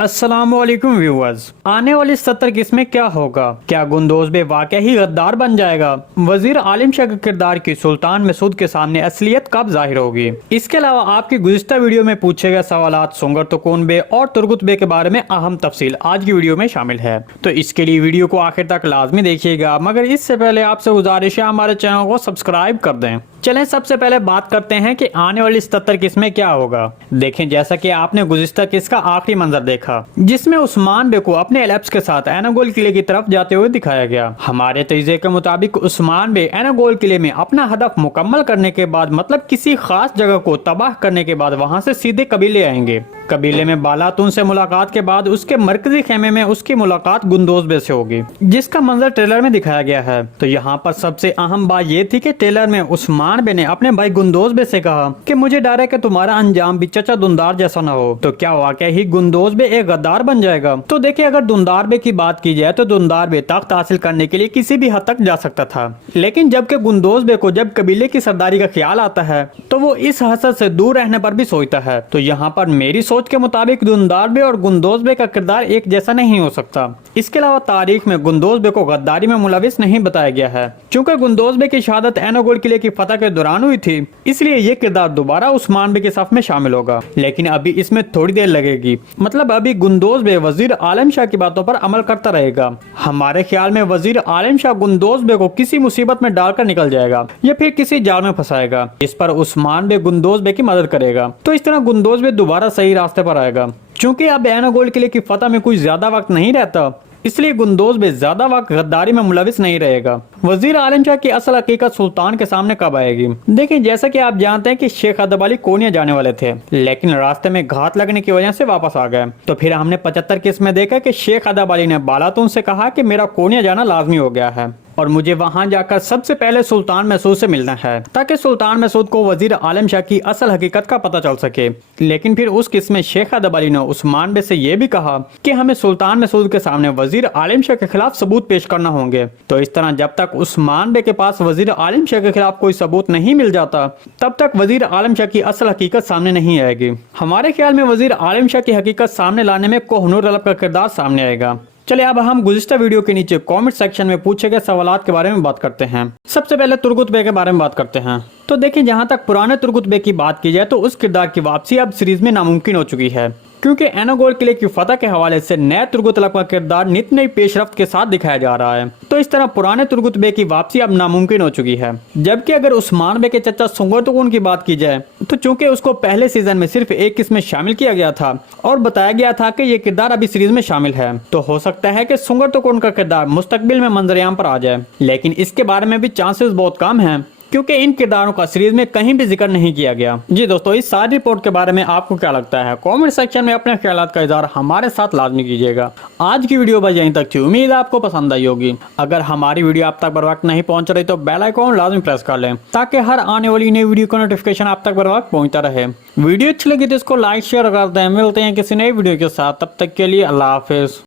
अस्सलाम वालेकुम व्यूअर्स। आने वाली 70 किस्त में क्या होगा? क्या गुंदोज बे वाकई ही गद्दार बन जाएगा? वजीर आलिम शाह के किरदार की सुल्तान मसूद के सामने असलियत कब जाहिर होगी? इसके अलावा आपकी गुज़िश्ता वीडियो में पूछे गए सवालात सुंगर तुकून बे और तुर्गुत बे के बारे में अहम तफसील आज की वीडियो में शामिल है, तो इसके लिए वीडियो को आखिर तक लाजमी देखिएगा। मगर इससे पहले आपसे गुजारिश है हमारे चैनल को सब्सक्राइब कर दें। चलें सबसे पहले बात करते हैं कि आने वाली 77 किस्त में क्या होगा। देखें, जैसा कि आपने गुज़िश्ता किस्त का आखिरी मंजर देखा जिसमें उस्मान बे को अपने एलेप्स के साथ एनागोल किले की तरफ जाते हुए दिखाया गया। हमारे तजज़िये के मुताबिक उस्मान बे एनागोल किले में अपना हदफ मुकम्मल करने के बाद, मतलब किसी खास जगह को तबाह करने के बाद, वहां से सीधे कबीले आएंगे। कबीले में बालातून से मुलाकात के बाद उसके मरकजी खेमे में उसकी मुलाकात गुंदोज बे से होगी, जिसका मंजर ट्रेलर में दिखाया गया है। तो यहाँ पर सबसे अहम बात ये थी कि ट्रेलर में उस्मान बे ने अपने भाई गुंदोज बे से कहा कि मुझे डर है कि तुम्हारा अंजाम भी चचा दुंदार जैसा ना हो। तो क्या वाकई ही गुंदोज बे एक गद्दार बन जाएगा? तो देखिए, अगर दुंदार बे की बात की जाए तो दुंदार बे तख्त हासिल करने के लिए किसी भी हद तक जा सकता था, लेकिन जबकि गुंदोज बे को जब कबीले की सरदारी का ख्याल आता है तो वो इस हसद से दूर रहने पर भी सोचता है। तो यहाँ पर मेरी सोच के मुताबिक दुंदार बे और गुंदोज बे का किरदार एक जैसा नहीं हो सकता। इसके अलावा तारीख में गुंदोज बे को गद्दारी में मुलविस नहीं बताया गया है। चूंकि गुंदोज बे की शहादत एनागोल किले की फतह के दौरान हुई थी, इसलिए ये किरदार दोबारा उस्मान बे के सफ में शामिल होगा, लेकिन अभी इसमें थोड़ी देर लगेगी। मतलब अभी गुंदोज बे वजीर आलिम शाह की बातों पर अमल करता रहेगा। हमारे ख्याल में वजीर आलिम शाह गुंदोज बे को किसी मुसीबत में डालकर निकल जाएगा या फिर किसी जाल में फंसाएगा, इस पर उस्मान बे गुंदोज बे की मदद करेगा। तो इस तरह गुंदोज बे दोबारा सही रास्ते पर आएगा। चूंकि अब एनागोल किले की फतह में कुछ ज्यादा वक्त नहीं रहता, इसलिए गुंदोज बे ज्यादा वक्त गद्दारी में मुलविस नहीं रहेगा। वजीर आलिम शाह की असल हकीकत सुल्तान के सामने कब आएगी? देखिए, जैसा कि आप जानते हैं कि शेख अदब अली कोनिया जाने वाले थे, लेकिन रास्ते में घात लगने की वजह से वापस आ गए। तो फिर हमने 75 किस्त में देखा कि शेख अदब अली ने बालातून से कहा कि मेरा कोनिया जाना लाजमी हो गया है और मुझे वहां जाकर सबसे पहले सुल्तान मसूद से मिलना है, ताकि सुल्तान मसूद को वजीर आलिम शाह की असल हकीकत का पता चल सके। लेकिन फिर उस किस्त में शेख अदब अली ने उस्मान बे से ये भी कहा कि हमें सुल्तान मसूद के सामने वजीर आलिम शाह के खिलाफ सबूत पेश करना होंगे। तो इस तरह जब तक उस्मान बे के पास वजीर आलिम शाह के खिलाफ कोई सबूत नहीं मिल जाता, तब तक वजीर आलिम शाह की असल हकीकत सामने नहीं आएगी। हमारे ख्याल में वजीर आलिम शाह की हकीकत सामने लाने में कोहिनूर अरब का किरदार सामने आएगा। चलिए अब हम गुज़िश्ता वीडियो के नीचे कमेंट सेक्शन में पूछे गए सवालात के बारे में बात करते हैं। सबसे पहले तुर्गुत बे के बारे में बात करते हैं। तो देखिए, जहां तक पुराने तुर्गुत बे की बात की जाए तो उस किरदार की वापसी अब सीरीज में नामुमकिन हो चुकी है, क्योंकि एनागोल किले की फतह के हवाले से नए तुर्गुत अलब का किरदार नित नई पेशरफ्त के साथ दिखाया जा रहा है। तो इस तरह पुराने तुर्गुत बे की वापसी अब नामुमकिन हो चुकी है। जबकि अगर उस्मान बे के चचा सुंगर तुकून की बात की जाए तो चूंकि उसको पहले सीजन में सिर्फ एक किस्त में शामिल किया गया था और बताया गया था कि ये किरदार अभी सीरीज में शामिल है, तो हो सकता है कि सुंगर तुकून का किरदार मुस्तकबिल में मंजरियाम पर आ जाए, लेकिन इसके बारे में भी चांसेस बहुत कम है, क्योंकि इन किरदारों का सीरीज में कहीं भी जिक्र नहीं किया गया। जी दोस्तों, इस सारी रिपोर्ट के बारे में आपको क्या लगता है? कमेंट सेक्शन में अपने ख्यालात का इज़हार हमारे साथ लाजमी कीजिएगा। आज की वीडियो बस यहीं तक थी, उम्मीद है आपको पसंद आई होगी। अगर हमारी वीडियो आप तक बर वक्त नहीं पहुंच रही तो बेल आइकॉन लाजमी प्रेस कर लें, ताकि हर आने वाली नई वीडियो का नोटिफिकेशन आप तक बर वक्त पहुंचता रहे। वीडियो अच्छी लगी तो इसको लाइक शेयर कर दें। मिलते हैं किसी नई वीडियो के साथ, तब तक के लिए अल्लाह हाफिज।